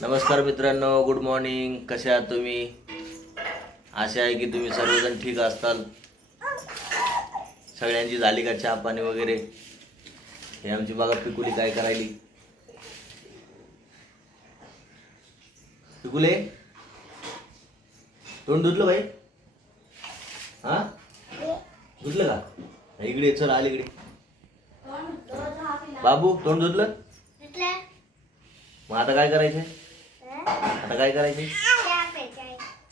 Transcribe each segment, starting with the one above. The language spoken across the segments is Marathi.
नमस्कार मित्रांनो गुड मॉर्निंग कसे आहात तुम्ही? आशा आहे की तुम्ही सर्वजण ठीक असताल. सगळ्यांची झाली का चहा पाणी वगैरे? हे आमची बघा पिकुली काय करायली. पिकुले? तोंड धुतलं भाई हा? धुतलं का? इकडे चल आली इकडे. बाबू तोंड धुतलं. मग आता काय करायचंय? आता काय करायचंय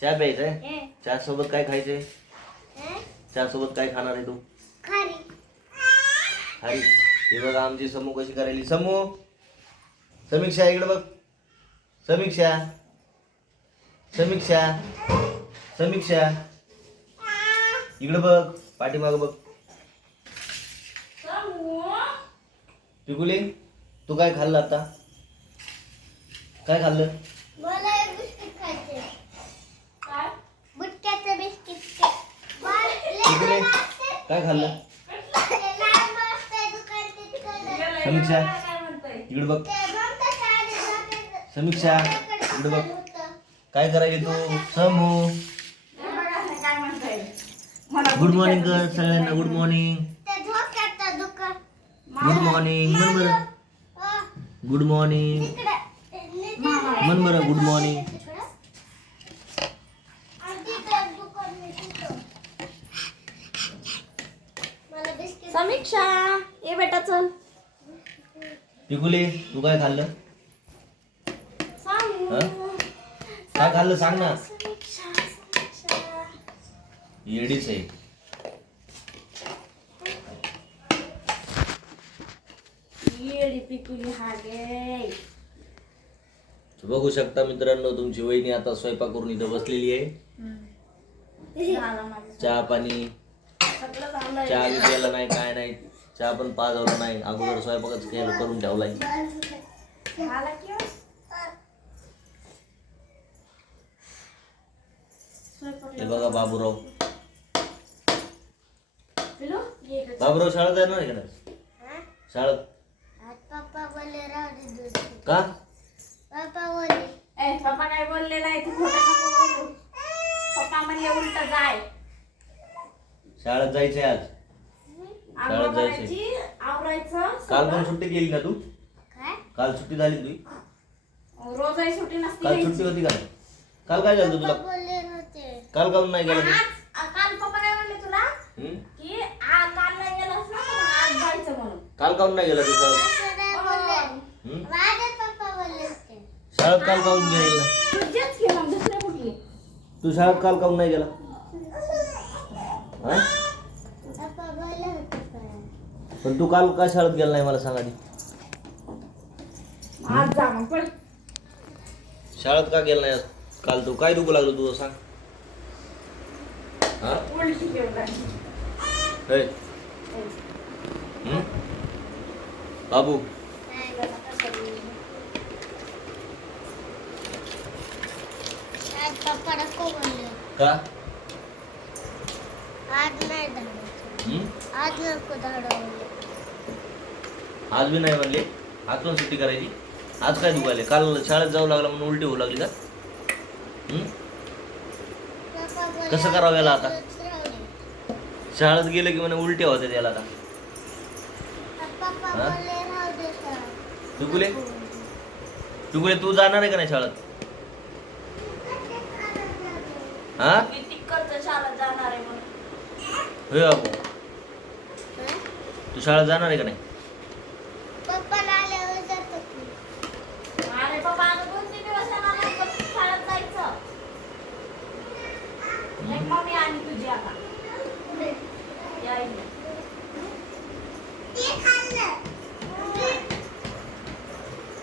चहा प्यायचाय चहा सोबत काय खायचंय चहा सोबत काय खाणार आहे तू? हरी हे बघा आमची समूह कशी करायली. समूह समीक्षा इकडे बघ. समीक्षा. समीक्षा. समीक्षा. इकडे बघ पाठीमाग बघ. पिकुले तू काय खाल्लं आता? काय खाल्लं? काय खाल्लं? समीक्षा इकडे बघ. समीक्षा इकडे बघ. काय करायली तू? समू गुड मॉर्निंग कर सगळ्यांना गुड मॉर्निंग गुड मॉर्निंग म्हण बरं गुड मॉर्निंग म्हण बरं गुड मॉर्निंग समीक्षा ये बेटा चल. पिकुले तू काय खाल्लं? सांग. हं? काय खाल्लं सांग ना. येडीच आहे. येडी पिकुली हागे. बघू शकता मित्रांनो तुमची वहिनी आता स्वयंपाक करून इथं बसलेली आहे. झालं माझं चहा पाणी चहा बी केला नाही काय नाही. चहा पण पाजवला नाही. अगोदर स्वयंपाकच केलं करून ठेवलाय स्वयंपाक हे बघा बाबूराव. इकडे. बाबूराव शाळेत आहे का नाही? शाळेत? का? पप्पा बोलले. ए पप्पा काय बोलले नाही पप्पा म्हणले उलट जाय. शाळेत जायचंय आज. शाळेत जायचंय. आवरायचं काल पण. सुट्टी गेली ना तू? काय? काल सुट्टी झाली तुझी? रोजही सुट्टी नसती काल. सुट्टी होती का? नाही? काल काय झालं तुला? बोलले नव्हते. काल काऊन नाही गेला तू? आज काल पप्पा काय म्हणले तुला? हं? की आ, काल नाही गेलास ना तर मग आज जायचं म्हणून. काल काऊन नाही गेला तू शाळेत? बोलले. हं? माझे पप्पा बोलले होते. शाळेत काल काऊन गेला? तुझेच की मग दुसरे कुठली? तू शाळेत काल काऊन नाही गेला? हा? पण. तू काल का शाळेत गेला नाही मला सांग आधी आज जा मग पण शाळेत का गेला नाही आज? काल तू काय दुखू लागलं तुझं सांग हा उलटी. हे. हं? बाबू का आज नाही धाडायचं हं? आज नको आज बी नाही म्हणले. आज पण सुट्टी करायची. आज काय दुखायले? काल शाळेत जाऊ लागला म्हणून उलटी होऊ लागली का? हं? कसं करावं याला आता. शाळेत गेलं की म्हणे उलटी होते त्याला आता. पप्पा हा? बोलले राहू दे सर. टुकुले टुकुले तू जाणार आहे का नाही शाळेत? हा? मी शाळेत जाणार आहे म्हणून. होय बाबू हं? तू शाळेत जाणार आहे का नाही.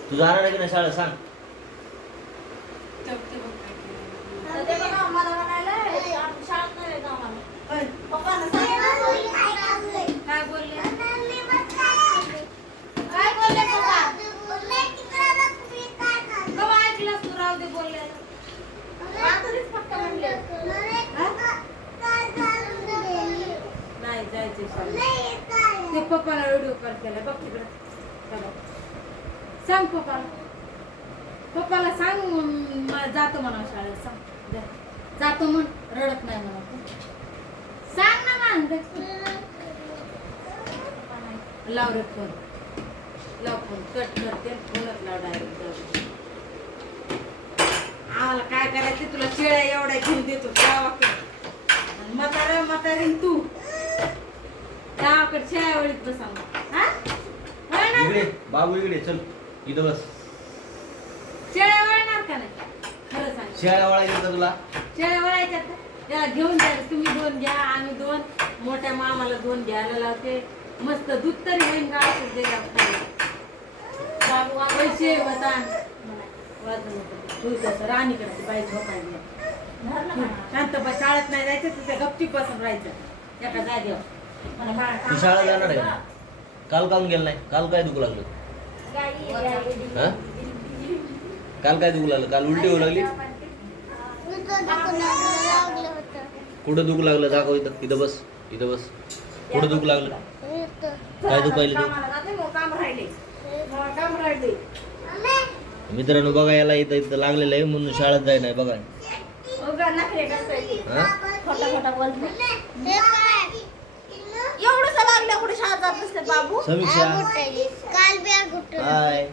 तू जाणार आहे का नाही शाळेत? सांग. तर ते बघा, मला म्हणायला, "ए, आम्ही शाळेत नाही जायचं आम्हाला." पप्पांना सांगितलं. काय बोलले काय बोलले पप्पा कवा ऐकलंस तू राहू दे बोलले रात्रीच फक्त म्हणले जायचे ते पप्पाला व्हिडिओ कॉल केला. बघ तिकडे. चला. सांग पप्पाला पप्पाला सांग जातो म्हणा शाळेत. सांग. जातो म्हण. रडत नाही म्हणा सांग ना मग लाव रे फोन. लाव फोन. कट करते. फोनच लाव डायरेक्ट आम्हाला काय करायचं? तुला शेळ्या एवढ्या घेऊन देतो. गावाकडे म्हातारा म्हातारीन तू. गावाकडे शेळ्या वळीत बसा मग. हा? होय ना? इकडे बाबू इकडे चल. इथं बस. शेळ्या वळणार का नाही? खरं सांग. शेळ्या वाळायचं का तुला? शेळ्या वळायच्यात का? त्याला घेऊन जा तुम्ही दोन घ्या आम्ही दोन. मोठ्या मामाला दोन घ्यायला लावते. मस्त दूध तरी होईन गावाकडे दिल्या पैसे वतान वाजून होतं. तू तसं राणीकडे बाई झोपायला. शांत बस शाळेत नाही जायचं तिथे गपचीप बसून राहायचं. एका जागेवर. तू शाळा जाणार आहे. का काल काऊन गेलं नाही. काल काय दुखू लागलं? हा? काल काय दुखू लागलं? काल उलटी होऊ लागली? कुठं दुखू लागलं? दाखव इथं. इथं बस. इथं बस. कुठं दुखू लागलं. काय दुखायले ते? काम काम मित्रांनो बघा याला इथं इथं लागलेलं आहे. म्हणून शाळेत जाय नाही बघा. हा? हे लागलं कुठे शाळेत जात नसते बाबू समीक्षा. काल बी आग उठली. हाय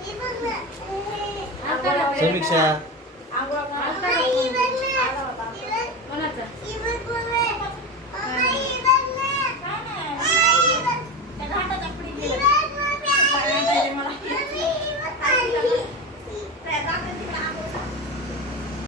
हे बघ ना. हे. समीक्षा